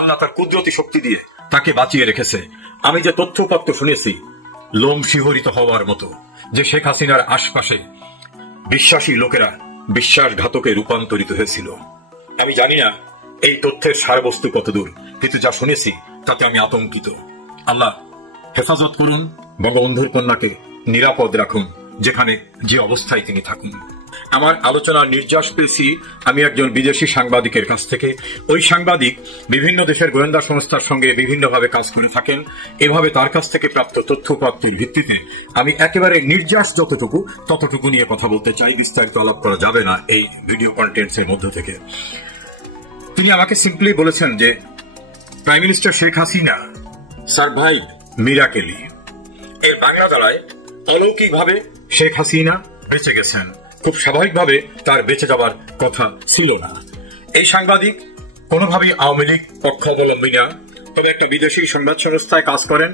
আল্লাহ তার কুদরতি শক্তি দিয়ে তাকে বাঁচিয়ে রেখেছে। আমি যে তথ্যপত্র শুনেছি লোম শিহরিত হওয়ার মতো, যে শেখ হাসিনার আশপাশে বিশ্বাসী লোকেরা বিশ্বাসঘাতকে রূপান্তরিত হয়েছিল। আমি জানি না এই তথ্যের সারবস্তু কতদূর, কিন্তু যা শুনেছি তাতে আমি আতঙ্কিত। আল্লাহ হেফাজত করুন, বঙ্গবন্ধুর কন্যাকে নিরাপদ রাখুন যেখানে যে অবস্থায় তিনি থাকুন। আমার আলোচনার নির্যাস পেয়েছি আমি একজন বিদেশি সাংবাদিকের কাছ থেকে। ওই সাংবাদিক বিভিন্ন দেশের গোয়েন্দা সংস্থার সঙ্গে বিভিন্নভাবে কাজ করে থাকেন। এভাবে তার কাছ থেকে প্রাপ্ত তথ্যপ্রাপ্তির ভিত্তিতে আমি একেবারে নির্যাস যতটুকু ততটুকু নিয়ে কথা বলতে চাই। বিস্তারিত আলাপ করা যাবে না এই ভিডিও কন্টেন্টস এর মধ্য থেকে। তিনি আমাকে সিম্পলি বলেছেন যে prime minister Sheikh Hasina survive miraculously. এর বাংলা দাঁড়ায় অলৌকিকভাবে শেখ হাসিনা বেঁচে গেছেন। খুব স্বাভাবিকভাবে তার বেঁচে যাবার কথা ছিল না। এই সাংবাদিক কোনোভাবেই আওয়ামী লীগ পক্ষাবলম্বী না, তবে একটা বিদেশি সংবাদ সংস্থায় কাজ করেন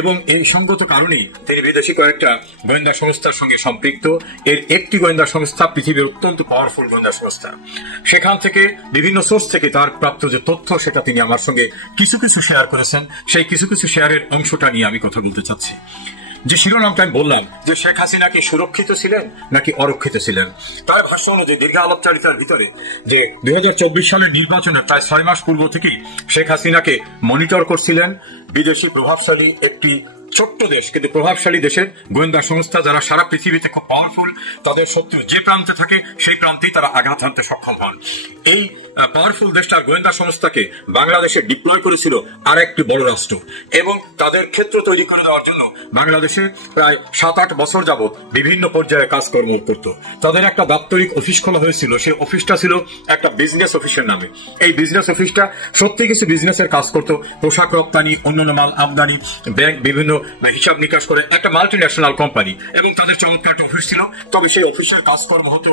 এবং এই সঙ্গত কারণেই তিনি বিদেশি কয়েকটা গোয়েন্দা সংস্থার সঙ্গে সম্পৃক্ত। এর একটি গোয়েন্দা সংস্থা পৃথিবীর অত্যন্ত পাওয়ারফুল গোয়েন্দা সংস্থা। সেখান থেকে বিভিন্ন সোর্স থেকে তার প্রাপ্ত যে তথ্য সেটা তিনি আমার সঙ্গে কিছু কিছু শেয়ার করেছেন। সেই কিছু কিছু শেয়ারের অংশটা নিয়ে আমি কথা বলতে চাচ্ছি। যে শিরোনামটা আমি বললাম যে শেখ হাসিনা কি সুরক্ষিত ছিলেন নাকি অরক্ষিত ছিলেন, তার ভাষ্য অনুযায়ী দীর্ঘ আলাপচারিতার ভিতরে যে 2024 সালের নির্বাচনের প্রায় 6 মাস পূর্ব থেকেই শেখ হাসিনাকে মনিটর করছিলেন বিদেশি প্রভাবশালী একটি ছোট্ট দেশ কিন্তু প্রভাবশালী দেশের গোয়েন্দা সংস্থা, যারা সারা পৃথিবীতে খুব পাওয়ারফুল। তাদের শত্রু যে প্রান্তে থাকে সেই প্রান্তেই তারা আঘাত হানতে সক্ষম হন। এই পাওয়ারফুল দেশটার গোয়েন্দা সংস্থাকে বাংলাদেশে ডিপ্লয় করেছিল আর একটি বড় রাষ্ট্র, এবং তাদের ক্ষেত্র তৈরি করে দেওয়ার জন্য বাংলাদেশে প্রায় 7-8 বছর যাবৎ বিভিন্ন পর্যায়ে কাজকর্ম করত। তাদের একটা দাপ্তরিক অফিস খোলা হয়েছিল। সেই অফিসটা ছিল একটা বিজনেস অফিসের নামে। এই বিজনেস অফিসটা সত্যি কিছু বিজনেসের কাজ করত, পোশাক রপ্তানি, অন্যান্য মাল আমদানি, ব্যাংক বিভিন্ন হিসাব নিকাশ করে একটা মাল্টি ন্যাশনাল কোম্পানি, এবং তাদের চমৎকার একটা অফিস ছিল। তবে সেই অফিসের কাজকর্ম হতো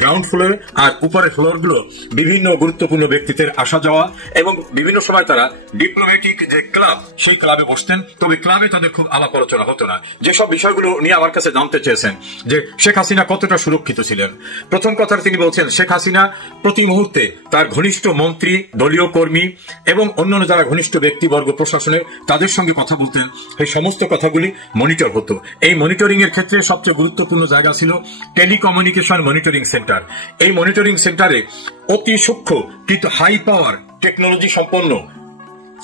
গ্রাউন্ড ফ্লোরে, আর উপরের ফ্লোর গুলো বিভিন্ন গুরুত্বপূর্ণ ব্যক্তিদের আসা যাওয়া, এবং বিভিন্ন সময় তারা ডিপ্লোম্যাটিক যে ক্লাব সেই ক্লাবে বসতেন। তবে ক্লাবে তাদের খুব আলাপ আলোচনা হতো না। যেসব বিষয়গুলো নিয়ে আমার কাছে জানতে চেয়েছেন যে শেখ হাসিনা কতটা সুরক্ষিত ছিলেন, প্রথম কথা তিনি বলছেন শেখ হাসিনা প্রতি মুহূর্তে তার ঘনিষ্ঠ মন্ত্রী, দলীয় কর্মী এবং অন্যান্য যারা ঘনিষ্ঠ ব্যক্তিবর্গ প্রশাসনের তাদের সঙ্গে কথা বলতেন। এই সমস্ত কথাগুলি মনিটর হতো। এই মনিটরিং এর ক্ষেত্রে সবচেয়ে গুরুত্বপূর্ণ জায়গা ছিল টেলিকমিউনিকেশন মনিটরিং সেন্টার। এই মনিটরিং সেন্টারে অতি সূক্ষ্ম কিন্তু হাই পাওয়ার টেকনোলজি সম্পন্ন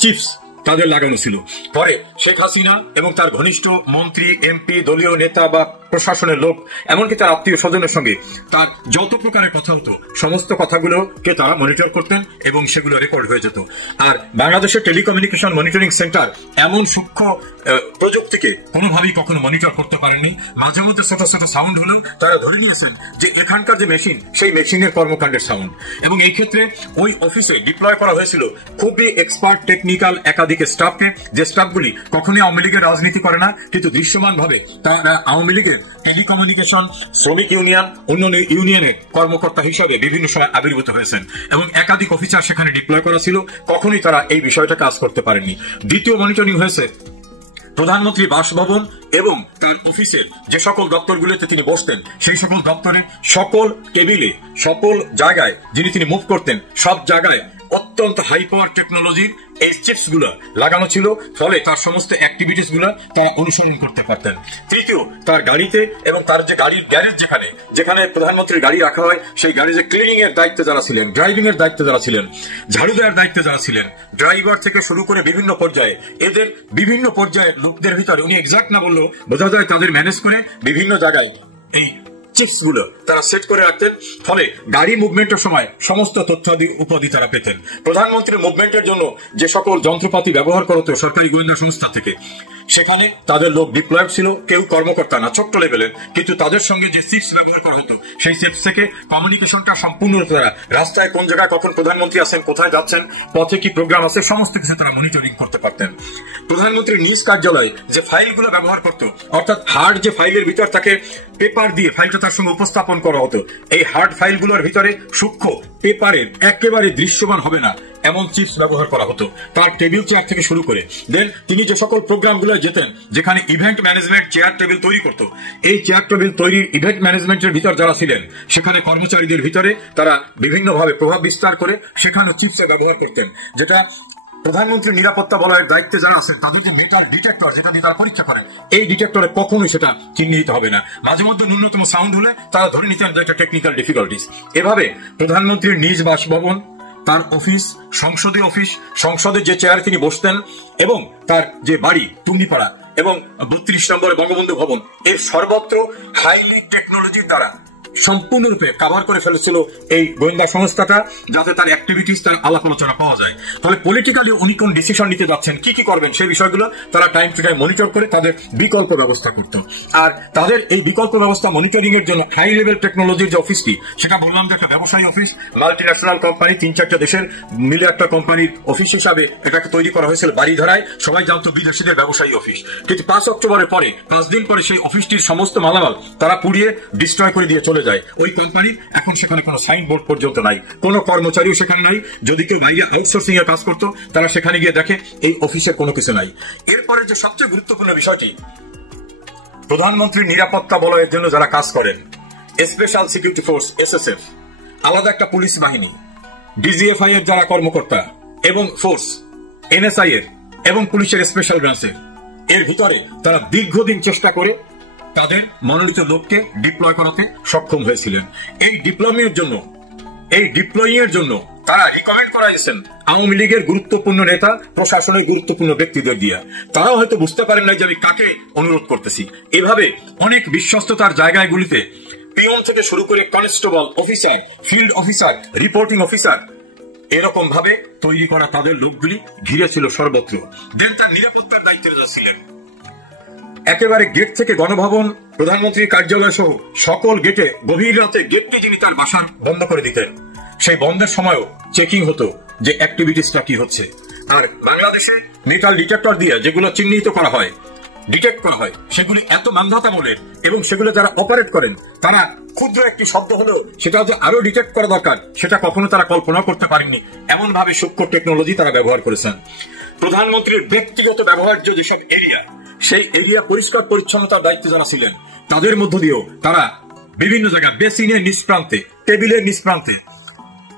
চিপস তাদের লাগানো ছিল। পরে শেখ হাসিনা এবং তার ঘনিষ্ঠ মন্ত্রী, এমপি, দলীয় নেতা বা প্রশাসনের লোক, এমনকি তার আত্মীয় স্বজনের সঙ্গে তার যত প্রকারের কথা হতো সমস্ত কথাগুলোকে তারা মনিটর করতেন এবং সেগুলো রেকর্ড হয়ে যেত। আর বাংলাদেশের টেলিকমিউনিকেশন মনিটরিং সেন্টার এমন সূক্ষ্ম প্রযুক্তিকে কোনোভাবেই কখনো মনিটর করতে পারেননি। মাঝে মধ্যে ছোট ছোট সাউন্ড হলেও তারা ধরে নিয়েছেন যে এখানকার যে মেশিন সেই মেশিনের কর্মকাণ্ডের সাউন্ড। এবং এই ক্ষেত্রে ওই অফিসে ডিপ্লয় করা হয়েছিল খুবই এক্সপার্ট টেকনিক্যাল একাধিক স্টাফকে, যে স্টাফগুলি কখনোই আওয়ামী লীগের রাজনীতি করে না, কিন্তু দৃশ্যমান ভাবে তারা আওয়ামী লীগের টেলিকমিউনিকেশন, শ্রমিক ইউনিয়ন, অন্যান্য ইউনিয়নের কর্মকর্তা হিসাবে বিভিন্ন সময় আবির্ভূত হয়েছেন, এবং একাধিক অফিসার সেখানে ডিপ্লয় করা ছিল। কখনোই তারা এই বিষয়টা কাজ করতে পারেননি। দ্বিতীয় মনিটরিং হয়েছে প্রধানমন্ত্রী বাসভবন এবং তার অফিসের যে সকল দপ্তরগুলোতে তিনি বসতেন সেই সকল দপ্তরের সকল টেবিলে, সকল জায়গায় যিনি তিনি মুভ করতেন, সব জায়গায় অত্যন্ত হাই পাওয়ার টেকনোলজির এই চিপস গুলো লাগানো ছিল। ফলে তার সমস্ত অ্যাক্টিভিটিস গুলো তারা অনুসরণ করতে পারতেন। তৃতীয়, তার গাড়িতে এবং তার যে গাড়ির গ্যারেজ যেখানে প্রধানমন্ত্রীর গাড়ি রাখা হয় সেই গ্যারেজে ক্লিনিং এর দায়িত্বে যারা ছিলেন, ড্রাইভিং এর দায়িত্বে যারা ছিলেন, ঝাড়ু দেওয়ার দায়িত্বে যারা ছিলেন, ড্রাইভার থেকে শুরু করে বিভিন্ন পর্যায়ে, এদের বিভিন্ন পর্যায়ের লোকদের ভিতরে উনি এক্সাক্ট না বললেও বোঝা যায় তাদের ম্যানেজ করে বিভিন্ন জায়গায় এই চিপস গুলো তারা সেট করে রাখতেন। ফলে গাড়ি মুভমেন্টের সময় সমস্ত তথ্যাদি উপাধি তারা পেতেন। প্রধানমন্ত্রীর মুভমেন্টের জন্য যে সকল যন্ত্রপাতি ব্যবহার করা হতো সরকারি গোয়েন্দা সংস্থা থেকে, সেখানে তাদের লোক ডিপ্লয়েড ছিল, কেউ কর্মকর্তা না, ছোট্ট লেভেলের, কিন্তু তাদের সঙ্গে যে চিপস ব্যবহার করা হতো সেই চিপস থেকে কমিউনিকেশনটা সম্পূর্ণ তারা, রাস্তায় কোন জায়গায় কখন প্রধানমন্ত্রী আছেন, কোথায় যাচ্ছেন, পথে কি প্রোগ্রাম আছে, সমস্ত কিছু তারা মনিটরিং করতে পারতেন। প্রধানমন্ত্রীর নিজ কার্যালয়ে যে ফাইলগুলো ব্যবহার করত, অর্থাৎ হার্ড যে ফাইলের ভিতর তাকে পেপার দিয়ে ফাইলটা তার সঙ্গে উপস্থাপন করা হতো, এই হার্ড ফাইলগুলোর ভিতরে সূক্ষ্ম পেপারের একেবারে দৃশ্যমান হবে না এমন চিপস ব্যবহার করা হতো। তার টেবিল চেয়ার থেকে শুরু করে দেন তিনি যে সকল প্রোগ্রামগুলো যেতেন, যেখানে ইভেন্ট ম্যানেজমেন্ট চেয়ার টেবিল তৈরি করত, এই চেয়ার টেবিল তৈরির ইভেন্ট ম্যানেজমেন্টের ভিতর যারা ছিলেন সেখানে কর্মচারীদের ভিতরে তারা বিভিন্নভাবে প্রভাব বিস্তার করে সেখানে চিপসের ব্যবহার করতেন, যেটা প্রধানমন্ত্রীর নিরাপত্তা বলয়ের দায়িত্বে যারা আছেন তাদের যে মেটাল ডিটেক্টর যেটা দিয়ে তারা পরীক্ষা করেন, এই ডিটেক্টরে কখনোই সেটা চিহ্নিত হবে না। মাঝে মধ্যে ন্যূনতম সাউন্ড হলে তারা ধরে নিতেন যে এটা টেকনিক্যাল ডিফিকাল্টিস। এভাবে প্রধানমন্ত্রীর নিজ বাসভবন, তার অফিস, সংসদীয় অফিস, সংসদের যে চেয়ারে তিনি বসতেন এবং তার যে বাড়ি টুঙ্গিপাড়া এবং 32 নম্বরে বঙ্গবন্ধু ভবন, এর সর্বত্র হাইলি টেকনোলজির দ্বারা সম্পূর্ণরূপে কভার করে ফেলেছিল এই গোয়েন্দা সংস্থাটা, যাতে তার অ্যাক্টিভিটিস, তার আলাপ আলোচনা পাওয়া যায়। তাহলে পলিটিক্যালি উনি কোন ডিসিশন নিতে যাচ্ছেন, কি কি করবেন, সেই বিষয়গুলো তারা টাইম টু টাইম মনিটর করে তাদের বিকল্প ব্যবস্থা করত। আর তাদের এই বিকল্প ব্যবস্থা মনিটরিং এর জন্য হাই লেভেল টেকনোলজির যে অফিসটি, সেটা বললাম যে একটা ব্যবসায়ী অফিস, মাল্টিন্যাশনাল কোম্পানি, 3-4টা দেশের মিলে একটা কোম্পানির অফিস হিসাবে এটাকে তৈরি করা হয়েছিল বাড়িধারায়। সবাই জানতো বিদেশিদের ব্যবসায়ী অফিস, কিন্তু 5 অক্টোবরের পরে 5 দিন পরে সেই অফিসটির সমস্ত মালামাল তারা পুড়িয়ে ডিস্ট্রয় করে দিয়ে চলে যায় ওই কোম্পানি। এখন সেখানে কোনো সাইনবোর্ড পর্যন্ত নাই, কোনো কর্মচারীও সেখানে নাই। যদি কেউ বাইরে আউটসোর্সিং এর কাজ করতো তারা সেখানে গিয়ে দেখে এই অফিসে কোনো কিছু নাই। এরপরে যে সবচেয়ে গুরুত্বপূর্ণ বিষয়টি, প্রধানমন্ত্রীর নিরাপত্তা বলয়ের জন্য যারা কাজ করেন, স্পেশাল সিকিউরিটি ফোর্স SSF, আলাদা একটা পুলিশ বাহিনী, DGFI এর যারা কর্মকর্তা এবং ফোর্স, NSI এর এবং পুলিশের স্পেশাল ব্রাঞ্চের, এর ভিতরে তারা দীর্ঘদিন চেষ্টা করে তাদের মনোনীত লোককে ডিপ্লয় করাতে সক্ষম হয়েছিলেন। এই ডিপ্লয়িং এর জন্য তারা রিকমেন্ড করাইছেন আওয়ামী লীগের গুরুত্বপূর্ণ নেতা, প্রশাসনের গুরুত্বপূর্ণ ব্যক্তিদের দিয়ে। তারাও হয়তো বুঝতে পারেন নাই যে আমি কাকে অনুরোধ করতেছি। এভাবে অনেক বিশ্বস্ততার জায়গাগুলিতে পিয়ন থেকে শুরু করে constable officer, field officer, reporting officer, এরকম ভাবে তৈরি করা তাদের লোকগুলি ঘিরে ছিল সর্বত্র। দেন তার নিরাপত্তার দায়িত্বে ছিলেন একেবারে গেট থেকে গণভবন, প্রধানমন্ত্রীর কার্যালয় সহ সকল গেটে গভীর রাতে গেটটি যিনি তার বাসার বন্ধ করে দিতেন, সেই বন্ধের সময়ও চেকিং হতো যে অ্যাক্টিভিটিসটা কি হচ্ছে। আর বাংলাদেশে মেটাল ডিটেক্টর দিয়ে যেগুলো চিহ্নিত করা হয়, ডিটেক্ট করা হয়, সেগুলি এত মান্ধাতামূলের এবং সেগুলো যারা অপারেট করেন তারা ক্ষুদ্র একটি শব্দ হলেও সেটা যে আরো ডিটেক্ট করা দরকার সেটা কখনো তারা কল্পনা করতে পারেননি। এমন ভাবে সূক্ষ্ম টেকনোলজি তারা ব্যবহার করেছেন। প্রধানমন্ত্রীর ব্যক্তিগত ব্যবহার্য যেসব এরিয়া, সেই এরিয়া পরিষ্কার পরিচ্ছন্নতার দায়িত্বে যারা ছিলেন, তাদের মধ্য দিয়েও তারা বিভিন্ন জায়গায় বেসিনের নিষ্প্রান্তে, টেবিলের নিষ্প্রান্তে,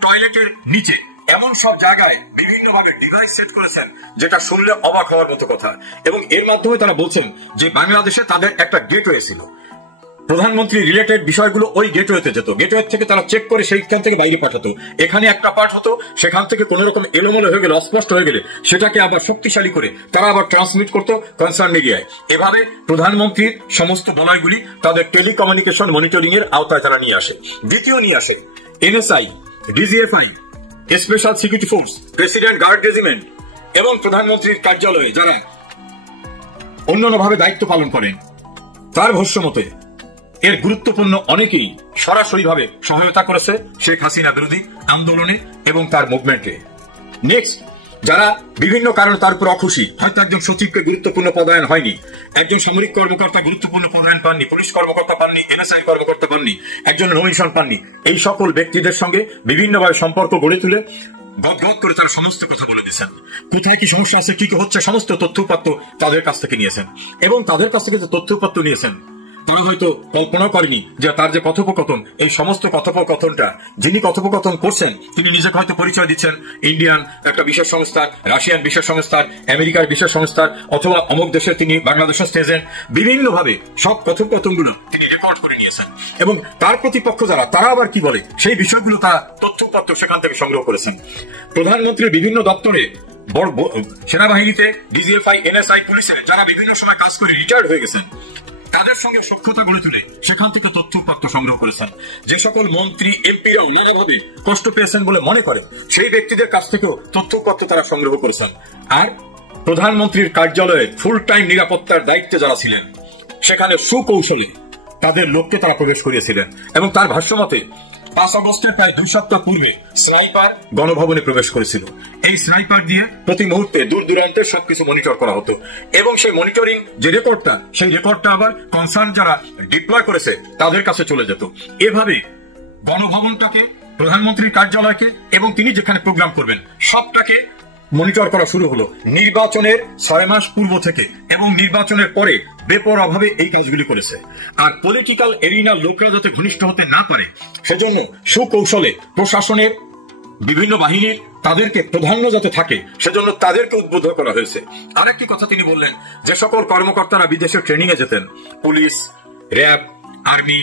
টয়লেটের নিচে, এমন সব জায়গায় বিভিন্নভাবে ডিভাইস সেট করেছেন যেটা শুনলে অবাক হওয়ার মতো কথা। এবং এর মাধ্যমে তারা বলছেন যে বাংলাদেশে তাদের একটা গেটওয়ে ছিল, প্রধানমন্ত্রী রিলেটেড বিষয়গুলো ওই গেটওয়েতে যেত, গেটওয়ে থেকে তারা চেক করে সেইখান থেকে বাইরে পাঠাতো। এখানে একটা পার্ট হতো, সেখান থেকে কোন রকম এলোমেলো হয়ে গেলে, অস্পষ্ট হয়ে গেলে সেটাকে আবার শক্তিশালী করে তারা আবার ট্রান্সমিট করতো কনসার্ন মিডিয়ায়। এভাবে প্রধানমন্ত্রীর সমস্ত বলয়গুলি তাদের টেলিকমিউনিকেশন মনিটরিং এর আওতায় তারা নিয়ে আসে। দ্বিতীয় নিয়ে আসে NSI, DGFI, special security force, president guard regiment এবং প্রধানমন্ত্রীর কার্যালয়ে যারা অন্যান্যভাবে দায়িত্ব পালন করেন। তার ভাষ্য মতে এর গুরুত্বপূর্ণ অনেকেই সরাসরিভাবে সহায়তা করেছে শেখ হাসিনা বিরোধী আন্দোলনে এবং তার মুভমেন্টে। নেক্সট, যারা বিভিন্ন কারণে তার উপর অখুশি, হয়তো একজন সচিবকে গুরুত্বপূর্ণ পদায়ন হয়নি, একজন সামরিক কর্মকর্তা গুরুত্বপূর্ণ পদায়ন পাননি, পুলিশ কর্মকর্তা পাননি, NSI কর্মকর্তা পাননি, একজন নমিনেশন পাননি, এই সকল ব্যক্তিদের সঙ্গে বিভিন্নভাবে সম্পর্ক গড়ে তুলে গদগদ করে তারা সমস্ত কথা বলে দিয়েছেন। কোথায় কি সমস্যা আছে, কি কি হচ্ছে, সমস্ত তথ্যপত্র তাদের কাছ থেকে নিয়েছেন। এবং তাদের কাছ থেকে যে তথ্যপত্র নিয়েছেন তারা হয়তো কল্পনা করেনি যে তার যে কথোপকথন, এই সমস্ত কথোপকথনটা যিনি কথোপকথন করছেন তিনি নিজেকে হয়তো পরিচয় দিচ্ছেন ইন্ডিয়ান একটা বিশেষ সংস্থার, রাশিয়ান বিশেষ সংস্থার, আমেরিকার বিশেষ সংস্থার, অথবা অমুক দেশের তিনি বাংলাদেশের এজেন্ট। বিভিন্নভাবে সব কথোপকথনগুলো তিনি রেকর্ড করে নিয়েছেন এবং তার প্রতিপক্ষ যারা, তারা আবার কি বলে সেই বিষয়গুলো তারা তথ্যপত্র সেখান থেকে সংগ্রহ করেছেন। প্রধানমন্ত্রীর বিভিন্ন দপ্তরে, সেনাবাহিনীতে, DGFI, NSI, পুলিশে যারা বিভিন্ন সময় কাজ করে রিটায়ার্ড হয়ে গেছেন, তাদের সঙ্গে সখ্যতা গড়ে তুলে সেখান থেকে তথ্যপত্র সংগ্রহ করেছেন। যে সকল মন্ত্রী এমপিরাও নানাভাবে কষ্ট পেয়েছেন বলে মনে করে সেই ব্যক্তিদের কাছ থেকেও তথ্যপত্র তারা সংগ্রহ করেছেন। আর প্রধানমন্ত্রীর কার্যালয়ে ফুল টাইম নিরাপত্তার দায়িত্বে যারা ছিলেন সেখানে সুকৌশলে তাদের লোককে তারা প্রবেশ করিয়েছিলেন। এবং তার ভাষ্যমতে 5 আগস্টের প্রায় 2 সপ্তাহ পূর্বে স্নাইপার গণভবনে প্রবেশ করেছিল। এই স্নাইপার দিয়ে প্রতি মুহূর্তে দূর দূরান্তে সবকিছু মনিটর করা হতো এবং সেই মনিটরিং যে রেকর্ডটা, সেই রেকর্ডটা আবার কনসার্ন যারা ডিপ্লয় করেছে তাদের কাছে চলে যেত। এভাবে গণভবনটাকে, প্রধানমন্ত্রীর কার্যালয়কে এবং তিনি যেখানে প্রোগ্রাম করবেন সবটাকে মনিটর করা শুরু হলো নির্বাচনের 6 মাস পূর্ব থেকে এবং নির্বাচনের পরে বেপরোয়াভাবে এই কাজগুলি করেছে। আর পলিটিক্যাল এরিনার লোকরা যাতে ঘনিষ্ঠ হতে না পারে সেজন্য সুকৌশলে প্রশাসনের বিভিন্ন বাহিনীর তাদেরকে প্রাধান্য যাতে থাকে সেজন্য তাদেরকে উদ্বুদ্ধ করা হয়েছে। আরেকটি কথা তিনি বললেন, যে সকল কর্মকর্তারা বিদেশে ট্রেনিং এ যেতেন, পুলিশ, র্যাব, আর্মি,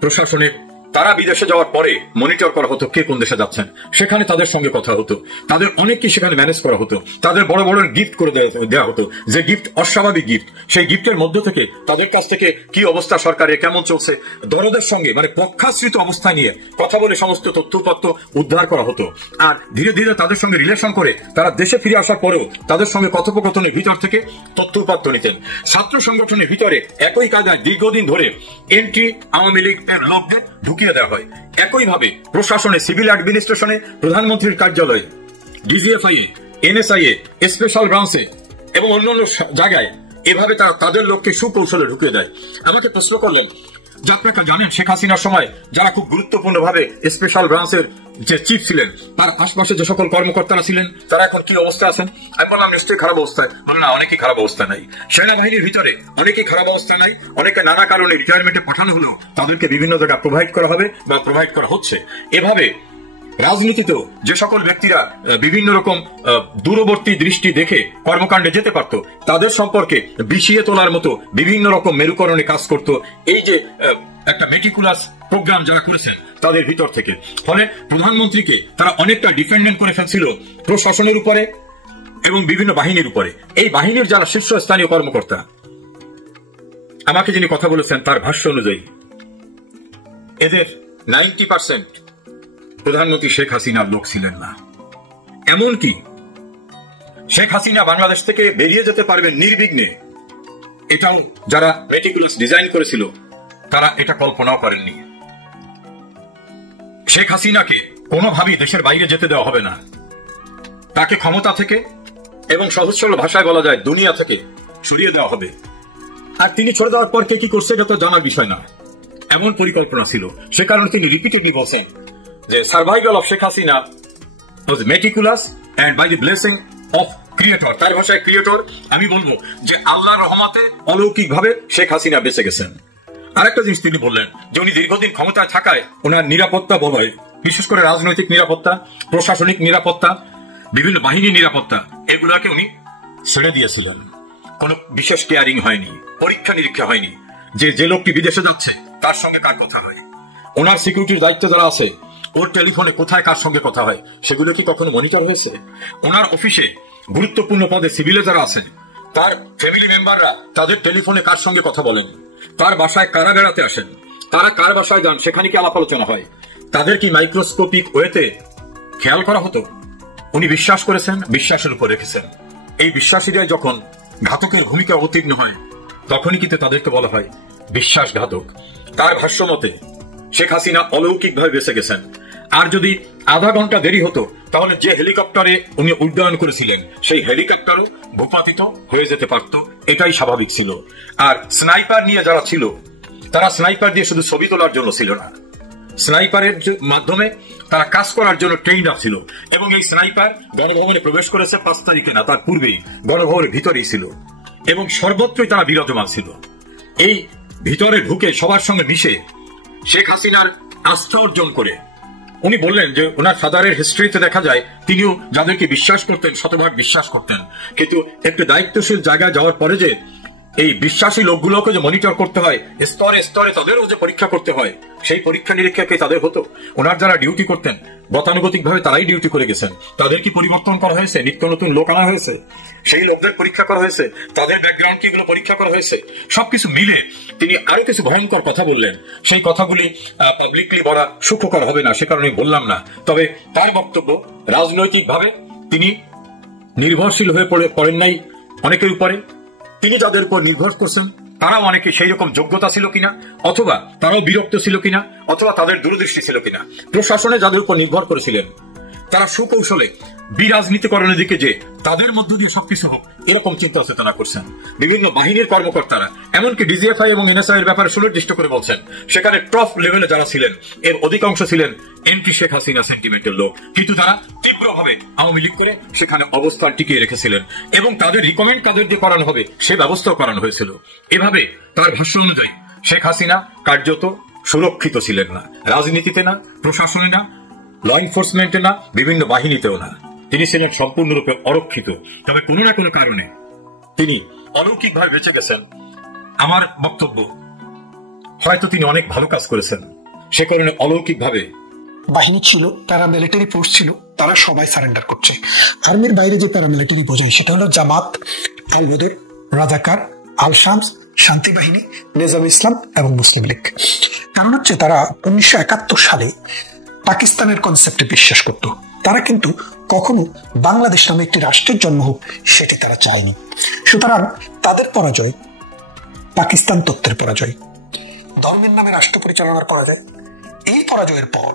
প্রশাসনিক, তারা বিদেশে যাওয়ার পরে মনিটর করা হতো কে কোন দেশে যাচ্ছেন, সেখানে তাদের সঙ্গে কথা হতো, তাদের অনেক কিছু সেখানে ম্যানেজ করা হতো, তাদের বড় বড় গিফট করে দেওয়া হতো, যে গিফট অস্বাভাবিক গিফট, সেই গিফটের মধ্য থেকে তাদের কাছ থেকে কি অবস্থা সরকারের কেমন চলছে দরদের সঙ্গে মানে পক্ষাশ্রিত অবস্থা নিয়ে কথা বলে সমস্ত তথ্যপত্র উদ্ধার করা হতো। আর ধীরে ধীরে তাদের সঙ্গে রিলেশন করে তারা দেশে ফিরে আসার পরেও তাদের সঙ্গে কথোপকথনের ভিতর থেকে তথ্যপত্র নিতেন। ছাত্র সংগঠনের ভিতরে একই কায়দায় দীর্ঘদিন ধরে এন্ট্রি আওয়ামী লীগের লোকদের ঢুকিয়ে দেওয়া হয়। একইভাবে প্রশাসনে, সিভিল অ্যাডমিনিস্ট্রেশনে, প্রধানমন্ত্রীর কার্যালয়ে, ডিজিএফআই এ, এনএসআই এ, স্পেশাল ব্রাঞ্চে এবং অন্যান্য জায়গায় এভাবে তারা তাদের লোককে সুকৌশলে ঢুকিয়ে দেয়। আমাকে প্রশ্ন করলেন যে আপনারা জানেন শেখ হাসিনার সময় যারা খুব গুরুত্বপূর্ণভাবে স্পেশাল ব্রাঞ্চের যে চিফ ছিলেন তার আশপাশে যে সকল কর্মকর্তারা ছিলেন তারা এখন কি অবস্থা আছেন? আমি বললাম নিশ্চয়ই খারাপ অবস্থায়। বললেন না, অনেকেই খারাপ অবস্থা নাই। সেনাবাহিনীর ভিতরে অনেকেই খারাপ অবস্থা নাই, অনেকে নানা কারণে রিটায়ারমেন্টে পাঠানো হলেও তাদেরকে বিভিন্ন জায়গায় প্রোভাইড করা হবে বা প্রোভাইড করা হচ্ছে। এভাবে রাজনীতিতেও যে সকল ব্যক্তিরা বিভিন্ন রকম দূরবর্তী দৃষ্টি দেখে কর্মকাণ্ডে যেতে পারত তাদের সম্পর্কে বিষিয়ে তোলার মতো বিভিন্ন রকম মেরুকরণে কাজ করত এই যে একটা মেটিকুলাস প্রোগ্রাম যারা করেছেন তাদের ভিতর থেকে। ফলে প্রধানমন্ত্রীকে তারা অনেকটা ডিপেন্ডেন্ট করে ফেলছিল প্রশাসনের উপরে এবং বিভিন্ন বাহিনীর উপরে। এই বাহিনীর যারা শীর্ষস্থানীয় কর্মকর্তা, আমাকে যিনি কথা বলেছেন তার ভাষ্য অনুযায়ী এদের 90% প্রধানমন্ত্রী শেখ হাসিনার লোক ছিলেন না। এমনকি শেখ হাসিনা বাংলাদেশ থেকে বেরিয়ে যেতে পারবেন নির্বিঘ্নে, এটাও যারা মেটিকুলাস ডিজাইন করেছিল তারা এটা কল্পনাও করেননি। শেখ হাসিনাকে কোনোভাবেই দেশের বাইরে যেতে দেওয়া হবে না, তাকে ক্ষমতা থেকে এবং সহজ সরল ভাষায় বলা যায় দুনিয়া থেকে সরিয়ে দেওয়া হবে। আর তিনি ছড়ে দেওয়ার পর কে কি করছে এটা তো জানার বিষয় না, এমন পরিকল্পনা ছিল। সে কারণে তিনি রিপিটেডলি বলছেন যে survival of Sheikh Hasina was meticulous and by the blessing of creator. তার ভাষায় ক্রিয়েটর, আমি বলবো যে আল্লাহর রহমতে অলৌকিকভাবে শেখ হাসিনা বেঁচে গেছেন। আরেকটা জিনিস তিনি বললেন যে উনি দীর্ঘদিন ক্ষমতায় থাকায় ওনার নিরাপত্তা বলয়, বিশেষ করে রাজনৈতিক নিরাপত্তা, প্রশাসনিক নিরাপত্তা, বিভিন্ন বাহিনীর নিরাপত্তা, এগুলাকে উনি ছেড়ে দিয়েছিলেন। কোন বিশেষ কেয়ারিং হয়নি, পরীক্ষা নিরীক্ষা হয়নি যে যে লোকটি বিদেশে যাচ্ছে তার সঙ্গে কার কথা হয়, ওনার সিকিউরিটির দায়িত্ব যারা আছে ওর টেলিফোনে কোথায় কার সঙ্গে কথা হয় সেগুলো কি কখনো মনিটর হয়েছে? ওনার অফিসে গুরুত্বপূর্ণ পদে সিভিলে যারা আছেন তার ফ্যামিলি মেম্বাররা তাদের টেলিফোনে কার সঙ্গে কথা বলেন, তার বাসায় কারা বেড়াতে আসেন, তারা কার বাসায় যান সেখানে কি আলাপ আলোচনা হয়, তাদের কি মাইক্রোস্কোপিক ওয়েতে খেয়াল করা হতো? উনি বিশ্বাস করেছেন, বিশ্বাসের উপর রেখেছেন। এই বিশ্বাসীরা যখন ঘাতকের ভূমিকা অবতীর্ণ হয় তখনই কিন্তু তাদেরকে বলা হয় বিশ্বাসঘাতক। তার ভাষ্য মতে শেখ হাসিনা অলৌকিকভাবে বেঁচে গেছেন। আর যদি আধা ঘন্টা দেরি হতো তাহলে যে হেলিকপ্টারে উনি উড্ডয়ন করেছিলেন সেই হেলিকপ্টারও ভূপাতিত হয়ে যেতে পারত, এটাই স্বাভাবিক ছিল। আর স্নাইপার নিয়ে যারা ছিল তারা স্নাইপার দিয়ে শুধু ছবি তোলার জন্য ছিল না, স্নাইপারের মাধ্যমে তারা কাজ করার জন্য ট্রেইন আপ ছিল। এবং এই স্নাইপার গণভবনে প্রবেশ করেছে 5 তারিখে না, তার পূর্বেই গণভবনের ভিতরেই ছিল এবং সর্বত্রই তারা বিরাজমান ছিল। এই ভিতরে ঢুকে সবার সঙ্গে মিশে শেখ হাসিনার আস্থা অর্জন করে উনি বললেন যে ওনার ফাদারের হিস্ট্রিতে দেখা যায় তিনিও যাদেরকে বিশ্বাস করতেন শতভাগ বিশ্বাস করতেন, কিন্তু একটু দায়িত্বশীল জায়গায় যাওয়ার পরে যে এই বিশ্বাসী লোকগুলোকে যে মনিটর করতে হয়, স্তরে স্তরে তাদেরও যে পরীক্ষা করতে হয়, সেই পরীক্ষা নিরীক্ষা কি তাদের হতো? ওনার যারা ডিউটি করতেন গতানুগতিক ভাবে তারাই ডিউটি করে গেছেন, তাদের কি পরিবর্তন করা হয়েছে? নিত্য নতুন লোক আনা হয়েছে, সেই লোকদের পরীক্ষা করা হয়েছে, তাদের ব্যাকগ্রাউন্ড কি এগুলো পরীক্ষা করা হয়েছে? সবকিছু মিলে তিনি আরো কিছু ভয়ঙ্কর কথা বললেন। সেই কথাগুলি পাবলিকলি বলা সুখকর হবে না, সে কারণে বললাম না। তবে তার বক্তব্য রাজনৈতিক ভাবে তিনি নির্ভরশীল হয়ে পড়েন নাই অনেকের উপরে। তিনি যাদের উপর নির্ভর করছেন তারাও অনেকে সেই রকম যোগ্যতা ছিল কিনা, অথবা তারাও বিরক্ত ছিল কিনা, অথবা তাদের দূরদৃষ্টি ছিল কিনা। প্রশাসনে যাদের উপর নির্ভর করেছিলেন তারা সুকৌশলে বিরাজনীতিকরণের দিকে যে তাদের মধ্য দিয়ে সবকিছু হোক এরকম চিন্তা চেতনা করছেন। বিভিন্ন বাহিনীর কর্মকর্তারা এমনকি ডিজিএফআই এবং এনএসআই এর ব্যাপারে সুনির্দিষ্ট করে বলছেন সেখানে টপ লেভেলে যারা ছিলেন এর অধিকাংশ ছিলেন এন্টি শেখ হাসিনা সেন্টিমেন্টের লোক, কিন্তু তারা তীব্রভাবে আওয়ামী লীগ করে সেখানে অবস্থান টিকিয়ে রেখেছিলেন এবং তাদের রিকমেন্ড কাদের দিয়ে করানো হবে সে ব্যবস্থাও করানো হয়েছিল। এভাবে তার ভাষ্য অনুযায়ী শেখ হাসিনা কার্যত সুরক্ষিত ছিলেন না, রাজনীতিতে না, প্রশাসনে না, ল এনফোর্সমেন্টে না, বিভিন্ন বাহিনীতেও না। তিনি ছিলেন সম্পূর্ণরূপে অরক্ষিত। তবে কোনো না কোনো কারণে তিনি অলৌকিকভাবে বেঁচে গেছেন। আমার বক্তব্য, হয়তো তিনি অনেক ভালো কাজ করেছেন, সে কারণে অলৌকিকভাবে বাহিনী ছিল, প্যারামিলিটারি ফোর্স ছিল, তারা সবাই সারেন্ডার করছে। আর্মির বাইরে যে প্যারামিলিটারি বোঝায় সেটা হলো জামাত, আল বদর, রাজাকার, আল শামস, শান্তি বাহিনী, নিজাম ইসলাম এবং মুসলিম লীগ। কারণ হচ্ছে তারা 1971 সালে পাকিস্তানের কনসেপ্টে বিশ্বাস করত। তারা কিন্তু কখনো বাংলাদেশ নামে একটি রাষ্ট্রের জন্ম হোক সেটি তারা চায়নি। সুতরাং তাদের পরাজয় পাকিস্তান তত্ত্বের পরাজয়, ধর্মের নামে রাষ্ট্র পরিচালনার পরাজয়। এই পরাজয়ের পর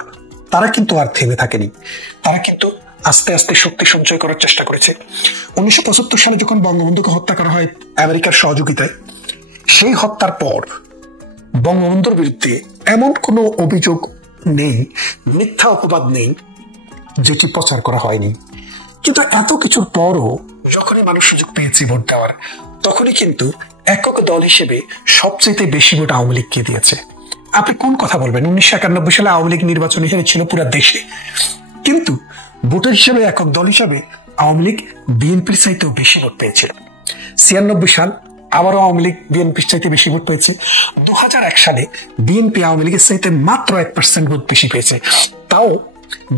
তারা কিন্তু আর থেমে থাকেনি। তারা কিন্তু আস্তে আস্তে শক্তি সঞ্চয় করার চেষ্টা করেছে। 1975 সালে যখন বঙ্গবন্ধুকে হত্যা করা হয় আমেরিকার সহযোগিতায়, সেই হত্যার পর বঙ্গবন্ধুর বিরুদ্ধে এমন কোনো অভিযোগ নেই, মিথ্যা অপবাদ নেই যেটি প্রচার করা হয়নি। কিন্তু এত কিছুর পরও যখনই মানুষ সুযোগ পেয়েছে ভোট দেওয়ার, তখনই কিন্তু একক দল হিসেবে সবচেয়ে বেশি ভোট আওয়ামী লীগকে দিয়েছে। আপনি কোন কথা বলবেন? 1991 সালে আওয়ামী লীগ নির্বাচনী ছিল পুরো দেশে, কিন্তু ভোটের হিসেবে একক দল হিসেবে আওয়ামী লীগ বিএনপির চাইতেও বেশি ভোট পেয়েছিল। 96 সাল আবারও আওয়ামী লীগ বিএনপির চাইতে বেশি ভোট পেয়েছে। 2001 সালে বিএনপি আওয়ামী লীগের চাইতে মাত্র 1% ভোট বেশি পেয়েছে। তাও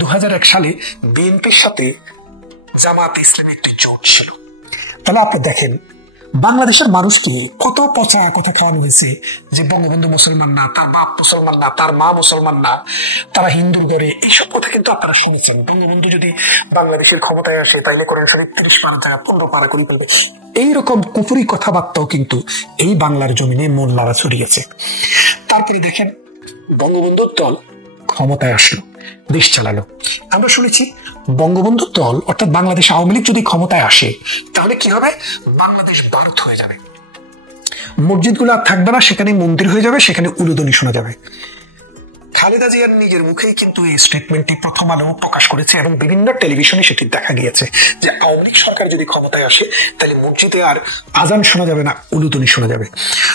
2001 সালে বিএনপির সাথে জামাত ইসলামী একটি জোট ছিল। তাহলে আপনি দেখেন বাংলাদেশের মানুষকে কত পচা কথা খাওয়ানো হয়েছে যে বঙ্গবন্ধু মুসলমান না, তার বাপ মুসলমান না, তার মা মুসলমান না, তারা হিন্দুর ঘরে। এইসব কথা কিন্তু আপনারা শুনেছেন। বঙ্গবন্ধু যদি বাংলাদেশের ক্ষমতায় আসে তাইলে কোরআন শরীফ 30 পারা জায়গা 15 পারা করে ফেলবে। এইরকম কুফুরি কথাবার্তাও কিন্তু এই বাংলার জমিনে মোল্লারা ছড়িয়েছে। তারপরে দেখেন বঙ্গবন্ধুর দল ক্ষমতায় আসলো, দেশ চালালো। আমরা শুনেছি বঙ্গবন্ধুর দল অর্থাৎ বাংলাদেশ আওয়ামী লীগ যদি ক্ষমতায় আসে তাহলে কি হবে? বাংলাদেশ ভারত হয়ে যাবে, মসজিদগুলো আর থাকবে না, সেখানে মন্দির হয়ে যাবে, সেখানে উলুধ্বনি শোনা যাবে। খালেদা জিয়ার নিজের মুখেই কিন্তু এই স্টেটমেন্টটি প্রথম আলো প্রকাশ করেছে এবং বিভিন্ন টেলিভিশনে সেটি দেখা গিয়েছে যে আওয়ামী লীগ সরকার যদি ক্ষমতায় আসে তাহলে মসজিদে আর আজান শোনা যাবে না, উলুধ্বনি শোনা যাবে।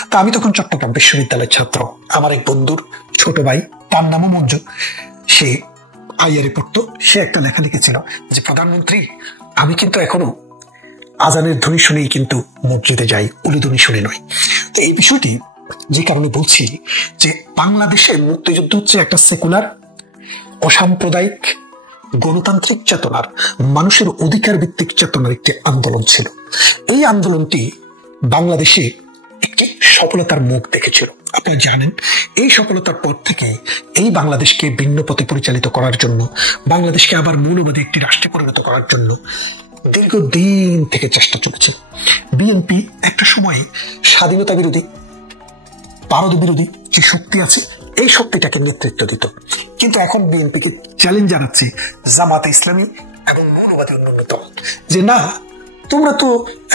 তা আমি তখন চট্টগ্রাম বিশ্ববিদ্যালয়ের ছাত্র, আমার এক বন্ধুর ছোট ভাই, তার নামও মঞ্জু, সে আইয়ারে পড়তো, সে একটা লেখা লিখেছিল যে প্রধানমন্ত্রী, আমি কিন্তু এখনো আজানের ধ্বনি শুনেই কিন্তু মসজিদে যাই, উলুধ্বনি শুনে নয়। তো এই বিষয়টি যে কারণে বলছি যে বাংলাদেশের মুক্তিযুদ্ধ হচ্ছে একটা সেকুলার, অসাম্প্রদায়িক, গণতান্ত্রিক চেতনার, মানুষের অধিকার ভিত্তিক চেতনার একটি আন্দোলন ছিল। এই আন্দোলনটি বাংলাদেশে একটি সফলতার মুখ দেখেছিল। আপনারা জানেন এই সফলতার পর থেকে এই বাংলাদেশকে ভিন্ন পথে পরিচালিত করার জন্য, বাংলাদেশকে আবার মৌলবাদী একটি রাষ্ট্রে পরিণত করার জন্য দীর্ঘদিন থেকে চেষ্টা চলছে। বিএনপি একটা সময়ে স্বাধীনতা বিরোধী, ভারত বিরোধী যে শক্তি আছে এই শক্তিটাকে নেতৃত্ব দিত, কিন্তু এখন বিএনপিকে চ্যালেঞ্জ জানাচ্ছে জামাতে ইসলামী এবং মৌলবাদী অন্যান্য দল যে না, তোমরা তো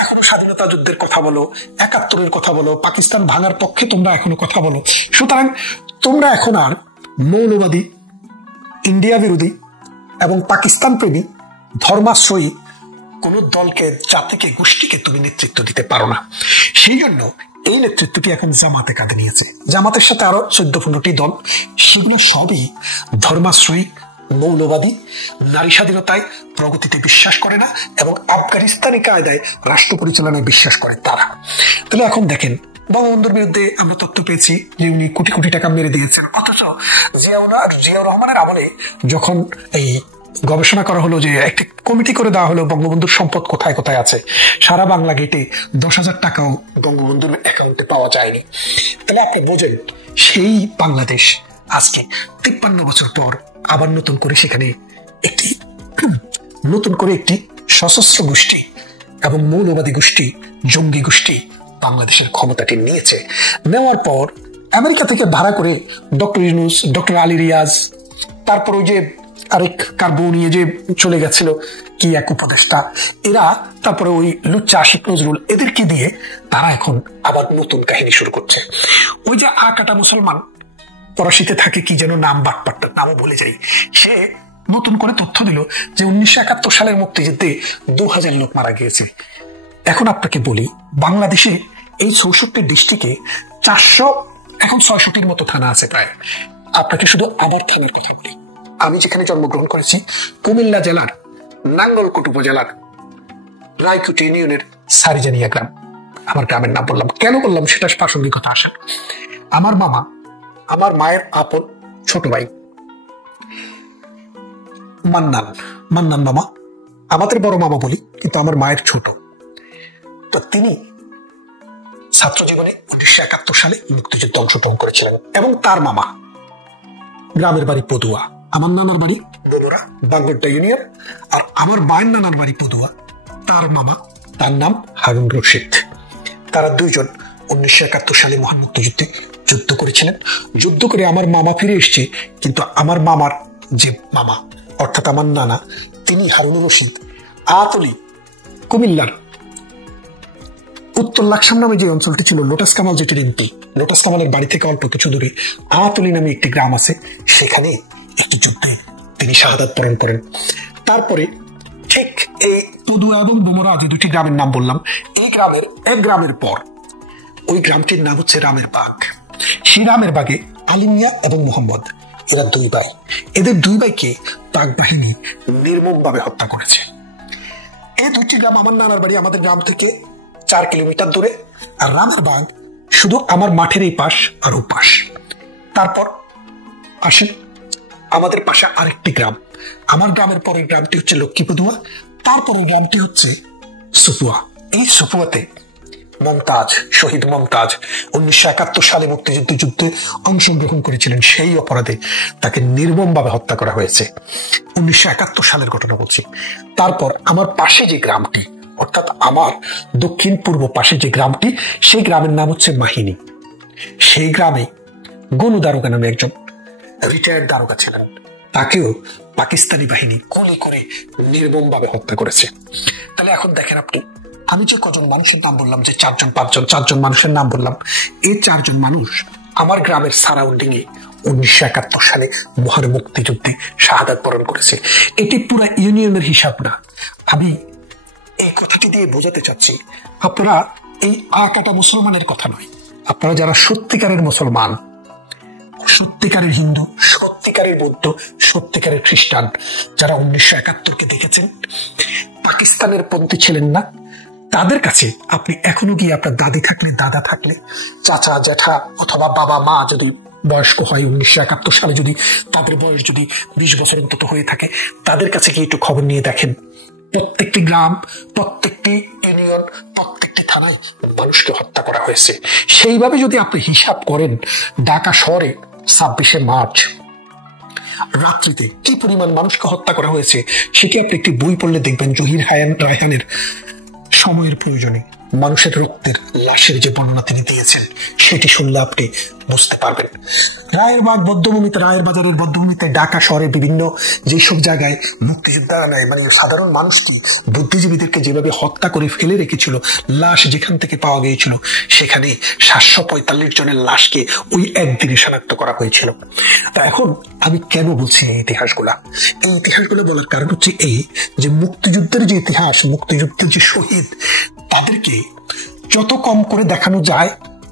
এখনো স্বাধীনতা যুদ্ধের কথা বলো, 71-এর কথা বলো, পাকিস্তান ভাঙার পক্ষে তোমরা এখনো কথা বলো, সুতরাং তোমরা এখন আর মৌলবাদী, ইন্ডিয়া বিরোধী এবং পাকিস্তান প্রেমী, ধর্মাশ্রয়ী কোন দলকে, জাতিকে, গোষ্ঠীকে তুমি নেতৃত্ব দিতে পারো না। সেই জন্য এই নেতৃত্বটি এখন জামাতে কাঁধে নিয়েছে। জামাতের সাথে আরো 14-15টি দল, সেগুলো সবই ধর্মাশ্রয়ী, মৌলবাদী, নারী স্বাধীনতায়, প্রগতিতে বিশ্বাস করে না এবং আফগানিস্তানি কায়দায় রাষ্ট্র পরিচালনায় বিশ্বাস করে তারা। তাহলে এখন দেখেন বঙ্গবন্ধুর বিরুদ্ধে আমরা তথ্য পেয়েছি যে উনি কোটি কোটি টাকা মেরে দিয়েছেন, অথচ জিয়াউর রহমানের আমলে যখন এই গবেষণা করা হলো যে একটি কমিটি করে দেওয়া হলো বঙ্গবন্ধুর সম্পদ কোথায় কোথায় আছে, সারা বাংলা গেটে 10,000 টাকাও বঙ্গবন্ধুর অ্যাকাউন্টে পাওয়া যায়নি। তাহলে আপনি বোঝেন সেই বাংলাদেশ আজকে 53 বছর পর আবার নতুন করে সেখানে একটি সশস্ত্র গোষ্ঠী এবং মৌলবাদী গোষ্ঠী, জঙ্গি গোষ্ঠী বাংলাদেশের ক্ষমতাটি নিয়েছে। নেওয়ার পর আমেরিকা থেকে ভাড়া করে ডক্টর ইউনূস, ডক্টর আলী রিয়াজ, তারপর ওই যে আরেক কার বউ নিয়ে যে চলে গেছিল কি এক উপদেষ্টা, এরা, তারপরে ওই লুচ্চা আশিক নজরুল, এদেরকে দিয়ে তারা এখন আবার নতুন কাহিনী শুরু করছে। ওই যে আকাটা মুসলমান ফরাসিতে থাকে, কি যেন নাম, বাটপাট্টার নামও ভুলে যাই, সে নতুন করে তথ্য দিল যে 1971 সালের মুক্তিযুদ্ধে 2000 লোক মারা গিয়েছে। এখন আপনাকে বলি, বাংলাদেশে এই 64 ডিস্ট্রিক্টে 400, এখন 600টির মতো থানা আছে প্রায়। আপনাকে শুধু আবার থানার কথা বলি, আমি যেখানে জন্মগ্রহণ করেছি কুমিল্লা জেলার নাঙ্গলকোট উপজেলার রায়কুটি ইউনিয়নের সারিজানিয়া গ্রাম। আমার গ্রামের নাম বললাম, কেন বললাম সেটা প্রাসঙ্গিকতা আসে। আমার মামা আমার মায়ের আপন ছোট ভাই মান্নান মামা, আমাদের বড় মামা বলি কিন্তু আমার মায়ের ছোট। তো তিনি ছাত্র জীবনে 1971 সালে মুক্তিযুদ্ধে অংশগ্রহণ করেছিলেন এবং তার মামা গ্রামের বাড়ি পদুয়া, আমার নানার বাড়ি বগুড়া বাঙ্গরটা ইউনিয়ন, আর আমার মায়ের নানার বাড়ি পদুয়া, তার মামা তার নাম হারুন রশিদ। তারা দুইজন 1971 সালে মহান মুক্তিযুদ্ধে যুদ্ধ করেছিলেন। যুদ্ধ করে আমার মামা ফিরে এসছে, কিন্তু আমার মামার যে মামা অর্থাৎ আমার নানা, তিনি হারুন রশিদ আতলি কুমিল্লার উত্তর লাকসাম নামে যে অঞ্চলটি ছিল, লোটাস কামাল যেটির এমপি, লোটাস কামালের বাড়ি থেকে অল্প কিছু দূরে আতলি নামে একটি গ্রাম আছে, সেখানে একটি যুদ্ধে তিনি শাহাদাত বরণ করেন। তারপরে ঠিক এই পদুয়া এবং বোমরা যে দুটি গ্রামের নাম বললাম, এই গ্রামের এক গ্রামের পর ওই গ্রামটির নাম হচ্ছে রামের বাগ। সেই রামের বাগে আলিমিয়া এবং মোহাম্মদ, এরা দুই ভাই, এদের দুই ভাইকে পাক বাহিনী নির্মমভাবে হত্যা করেছে। এই দুইটি গ্রাম আমার নানার বাড়ি আমাদের গ্রাম থেকে 4 কিলোমিটার দূরে, আর রামের বাগ শুধু আমার মাঠের এই পাশ আর ও পাশ। তারপর আসেন আমাদের পাশে আরেকটি গ্রাম, আমার গ্রামের পরের গ্রামটি হচ্ছে লক্ষ্মীপদুয়া, তারপরের গ্রামটি হচ্ছে সুপুয়া। এই সুপুয়াতে মমতাজ, শহীদ মমতাজ 1971 সালে যুদ্ধে অংশগ্রহণ করেছিলেন, সেই অপরাধে তাকে নির্মমভাবে হত্যা করা হয়েছে। 1971 সালের ঘটনা বলছি। তারপর আমার পাশে যে গ্রামটি, অর্থাৎ আমার দক্ষিণ পূর্ব পাশে যে গ্রামটি, সেই গ্রামের নাম হচ্ছে মাহিনী। সেই গ্রামে গনু দারোগা নামে একজন রিটায়ার্ড দারোগা ছিলেন, তাকেও পাকিস্তানি বাহিনী গুলি করে নির্মমভাবে হত্যা করেছে। তাহলে এখন দেখেন আপনি, আমি যে কজন মানুষের নাম বললাম, যে 4জন মানুষের নাম বললাম, এই 4জন মানুষ আমার গ্রামের সারাউন্ডিং এ 1971 সালে মহান মুক্তিযুদ্ধে শাহাদাত বরণ করেছে। এটি পুরো ইউনিয়নের হিসাব না, আমি এই কথাটি দিয়ে বোঝাতে চাচ্ছি, আপনারা এই আকাটা মুসলমানের কথা নয়, আপনারা যারা সত্যিকারের মুসলমান, সত্যিকারের হিন্দু, সত্যিকারের বৌদ্ধ, সত্যিকারের খ্রিস্টান, যারা 1971-কে দেখেছেন, পাকিস্তানের পন্থী ছিলেন না, তাদের কাছে আপনি এখনো গিয়ে আপনার দাদি থাকলে, দাদা থাকলে, চাচা জ্যাঠা অথবা বাবা মা যদি বয়স্ক হয়, 1971 সালে যদি তাদের বয়স যদি 20 বছর অন্তত হয়ে থাকে, তাদের কাছে গিয়ে একটু খবর নিয়ে দেখেন, প্রত্যেকটি গ্রাম, প্রত্যেকটি ইউনিয়ন, প্রত্যেকটি থানায় মানুষকে হত্যা করা হয়েছে। সেইভাবে যদি আপনি হিসাব করেন, ঢাকা শহরে 26শে মার্চ রাত্রিতে কি পরিমাণ মানুষকে হত্যা করা হয়েছে, সেটি আপনি একটি বই পড়লে দেখবেন। জহির রায়হানের সময়ের প্রয়োজনে মানুষের রক্তের লাশের যে বর্ণনা তিনি দিয়েছেন, সেটি শুনলে আপনি বুঝতে পারবেন। রায়ের বাগ বদ্ধভূমিতে, রায়ের বাজারের বদ্ধভূমিতে, ঢাকা শহরের বিভিন্ন যেসব জায়গায় মুক্তিযোদ্ধারা মানে সাধারণ মানুষটি বুদ্ধিজীবীদেরকে যেভাবে হত্যা করে ফেলে রেখেছিল, লাশ যেখান থেকে পাওয়া গিয়েছিল, সেখানে 745 জনের লাশকে ওই একদিনে শনাক্ত করা হয়েছিল। তা এখন আমি কেন বলছি এই ইতিহাসগুলা? এই ইতিহাসগুলো বলার কারণ হচ্ছে এই যে মুক্তিযুদ্ধের যে ইতিহাস, মুক্তিযুদ্ধের যে শহীদ, তাদেরকে যত কম করে দেখানো যায়,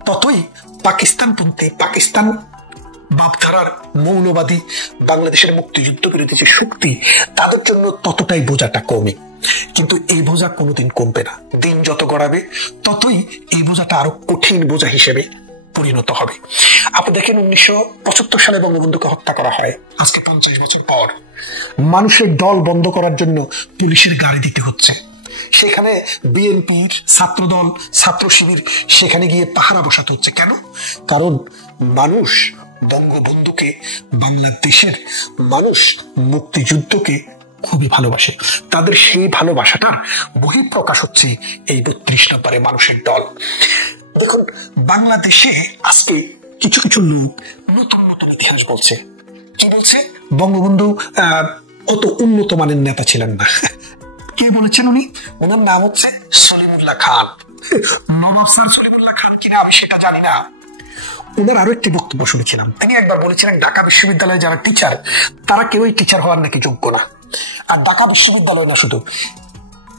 ততই পাকিস্তানপন্থী, পাকিস্তান ভাবধারার মৌলবাদী বাংলাদেশের মুক্তিযুদ্ধ বিরোধী যে শক্তি, তাদের জন্য ততটাই বোঝাটা কমে। কিন্তু এই বোঝা কোনোদিন কমবে না, দিন যত গড়াবে ততই এই বোঝাটা আরো কঠিন বোঝা হিসেবে পরিণত হবে। আপনি দেখেন 1975 সালে বঙ্গবন্ধুকে হত্যা করা হয়, আজকে 50 বছর পর মানুষের দল বন্ধ করার জন্য পুলিশের গাড়ি দিতে হচ্ছে। সেখানে বিএনপির ছাত্রদল, ছাত্র শিবির সেখানে গিয়ে পাহারা বসাতে হচ্ছে। কেন? কারণ মানুষ বঙ্গবন্ধুকে, বাংলাদেশের মানুষ মুক্তিযুদ্ধকে খুবই ভালোবাসে। তাদের সেই ভালোবাসাটা বহিঃপ্রকাশ হচ্ছে এই 32 নম্বরে মানুষের দল। দেখুন, বাংলাদেশে আজকে কিছু কিছু লোক নতুন নতুন ইতিহাস বলছে। কি বলছে? বঙ্গবন্ধু অত উন্নত মানের নেতা ছিলেন না। কে বলেছেন উনি? ওনার নাম হচ্ছে সলিমুল্লাহ খান। নবাব স্যার সলিমুল্লাহ খান কিনা আমি সেটা জানি না। ওনার আরো একটি বক্তব্য শুনেছিলাম, তিনি একবার বলেছিলেন ঢাকা বিশ্ববিদ্যালয়ে যারা টিচার, তারা কেউই টিচার হওয়ার নাকি যোগ্য না। আর ঢাকা বিশ্ববিদ্যালয় না, শুধু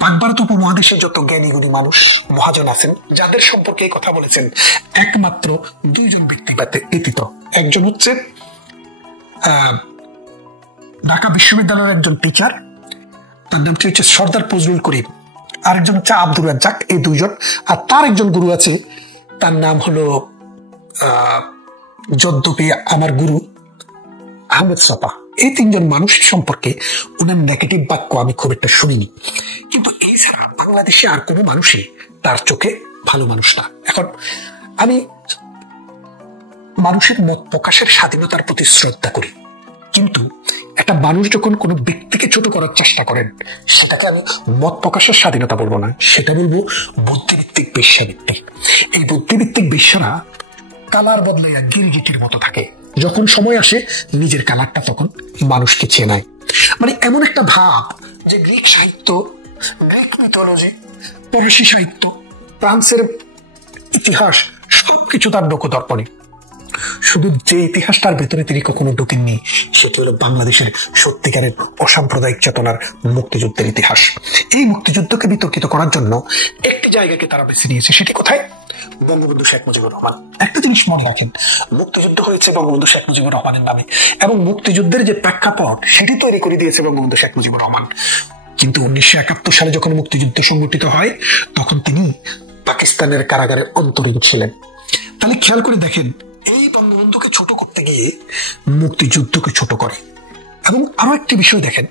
পাক ভারত উপমহাদেশে যত জ্ঞানী গুণী মানুষ, মহাজন আছেন, যাদের সম্পর্কে এই কথা বলেছেন, একমাত্র 2 জন ব্যক্তি ব্যতীত। একজন হচ্ছে ঢাকা বিশ্ববিদ্যালয়ের একজন টিচার, তার নামটি হচ্ছে সর্দার ফজলুল করিম, আরেকজন হচ্ছে আব্দুর রাজ্জাক, এই দুইজন। আর তার একজন গুরু আছে, তার নাম হলো যদ্যপি আমার গুরু আহমেদ সাপা। এই তিনজন মানুষ সম্পর্কে ওনার নেগেটিভ বাক্য আমি খুব একটা শুনিনি, কিন্তু এছাড়া বাংলাদেশে আর কোনো মানুষই তার চোখে ভালো মানুষ না। এখন আমি মানুষের মত প্রকাশের স্বাধীনতার প্রতি শ্রদ্ধা করি, কিন্তু একটা মানুষ যখন কোনো ব্যক্তিকে ছোট করার চেষ্টা করেন, সেটাকে আমি মত প্রকাশের স্বাধীনতা বলবো না, সেটা বলবো বুদ্ধিভিত্তিক বেশ্যাভিত্তিক। এই বুদ্ধিভিত্তিক বেশ্যারা কালার বদলে গিরগিটির মতো থাকে, যখন সময় আসে নিজের কালারটা তখন মানুষকে চেনায়। মানে এমন একটা ভাব যে গ্রিক সাহিত্য, গ্রিক মিথোলজি, ফরাসি সাহিত্য, ফ্রান্সের ইতিহাস সবকিছু তার লোকদর্পণে। শুধু যে ইতিহাসটার ভেতরে তিনি কখনো ঢোকেননি সেটি হলো বাংলাদেশের সত্যিকারের অসাম্প্রদায়িক চেতনার মুক্তিযুদ্ধের ইতিহাস। এই মুক্তিযুদ্ধকে বিতর্কিত করার জন্য একটি জায়গাকে তারা বেছে নিয়েছে, সেটি কোথায়? বঙ্গবন্ধু শেখ মুজিবুর রহমান। একটা জিনিস মনে রাখেন, মুক্তিযুদ্ধ হয়েছে বঙ্গবন্ধু শেখ মুজিবুর রহমানের নামে, এবং মুক্তিযুদ্ধের যে প্রেক্ষাপট সেটি তৈরি করে দিয়েছে বঙ্গবন্ধু শেখ মুজিবুর রহমান। কিন্তু 1971 সালে যখন মুক্তিযুদ্ধ সংগঠিত হয়, তখন তিনি পাকিস্তানের কারাগারে অন্তরীণ ছিলেন। তাহলে খেয়াল করে দেখেন, এই বঙ্গবন্ধুকে ছোট করতে গিয়ে মুক্তিযুদ্ধকে ছোট করে। এবং আরো একটি বিষয় দেখেন,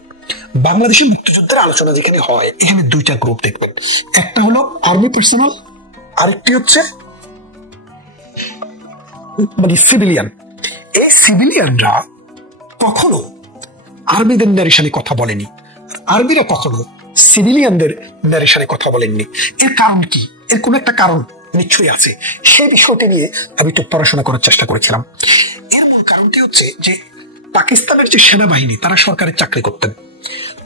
বাংলাদেশের মুক্তিযুদ্ধের আলোচনা যেখানে হয়, এখানে দুইটা গ্রুপ দেখবেন, একটা হলো আর্মি পার্সোনাল, আরেকটি হচ্ছে মানে সিভিলিয়ান। এই সিভিলিয়ানরা কখনো আর্মিদের ন্যারেশনে কথা বলেনি, আর্মিরা কখনো সিভিলিয়ানদের ন্যারেশনে কথা বলেননি। এর কারণ কি? এর কোন একটা কারণ নিশ্চয়ই আছে, সেই বিষয়টি নিয়ে আমি একটু পড়াশোনা করার চেষ্টা করেছিলাম। এর মূল কারণটি হচ্ছে যে পাকিস্তানের যে সেনাবাহিনী, তারা সরকারের চাকরি করতেন।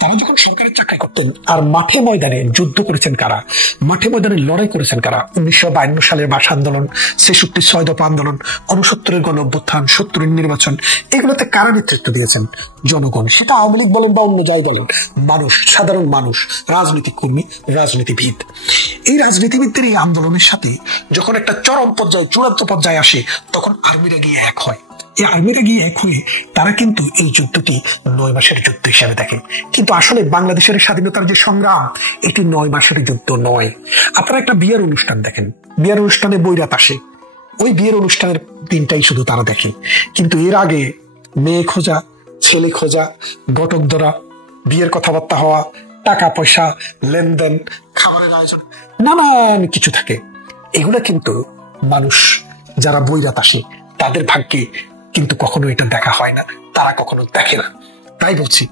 তারা যখন সরকারের চাকরি করতেন আর মাঠে ময়দানে যুদ্ধ করেছেন কারা, মাঠে ময়দানে লড়াই করেছেন কারা? 1952 সালের ভাষা আন্দোলন, 66 6 দফা আন্দোলন, 69 গণ অভ্যুত্থান, 70 নির্বাচন, এগুলোতে কারা নেতৃত্ব দিয়েছেন? জনগণ। সেটা আওয়ামী লীগ বলেন বা অন্য যাই বলেন, মানুষ, সাধারণ মানুষ, রাজনীতি কর্মী, রাজনীতিবিদ। এই রাজনীতিবিদদের এই আন্দোলনের সাথে যখন একটা চরম পর্যায়ে, চূড়ান্ত পর্যায়ে আসে, তখন আর্মিরা গিয়ে এক হয়। এই আর্মিরা গিয়ে এক হয়ে তারা কিন্তু এই যুদ্ধটি 9 মাসের যুদ্ধ হিসাবে দেখে। কিন্তু আসলে বাংলাদেশের স্বাধীনতার যে সংগ্রাম, এটি 9 মাসের যুদ্ধ নয়। আপনারা একটা বিয়ের অনুষ্ঠান দেখেন, বিয়ের অনুষ্ঠানে বৈরাত আসে, ওই বিয়ের অনুষ্ঠানের দিনটাই শুধু তারা দেখে। কিন্তু এর আগে মেয়ে খোঁজা, ছেলে খোঁজা, ঘটক ধরা, বিয়ের কথাবার্তা হওয়া, টাকা পয়সা, লেনদেন, খাবারের আয়োজন, নানান কিছু থাকে। এগুলা কিন্তু মানুষ যারা বৈরাত আসে তাদের ভাগ্যে কিন্তু কখনো এটা দেখা হয় না, তারা কখনো দেখে না। তাই বলছি